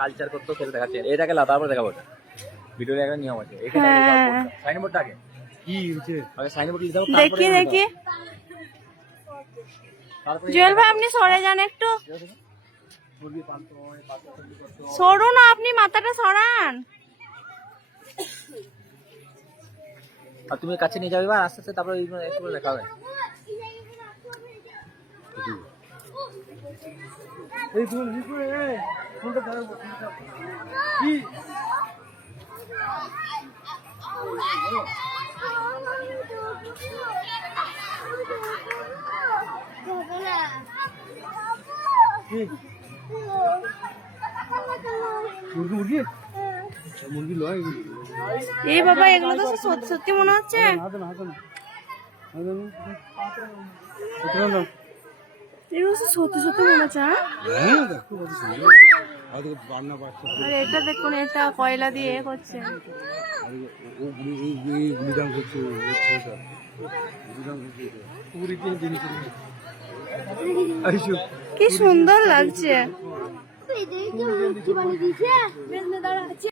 Culture করতো সেটা দেখাচ্ছে, এটাকে তারপরে দেখাবো। ভিডিওর একটা নিয়ম আছে, এখানে সাইনবোর্ডটা আগে কি হচ্ছে, আগে সাইনবোর্ড লিখে দাও, দেখি দেখি। জুয়েল ভাই আপনি সরে যান একটু, সরুন না, আপনি মাথাটা সরান। আর তুমি কাছে নিয়ে যাবে, আস্তে আস্তে, তারপরে একটু করে দেখা হবে। এই বাবা, এগুলো তো সত্যি সত্যি মনে হচ্ছে। এগুলো সত্যি সত্যি মনে হচ্ছে। আর এটা দেখুন, এটা কয়লা দিয়ে করছে। কি সুন্দর লাগছে।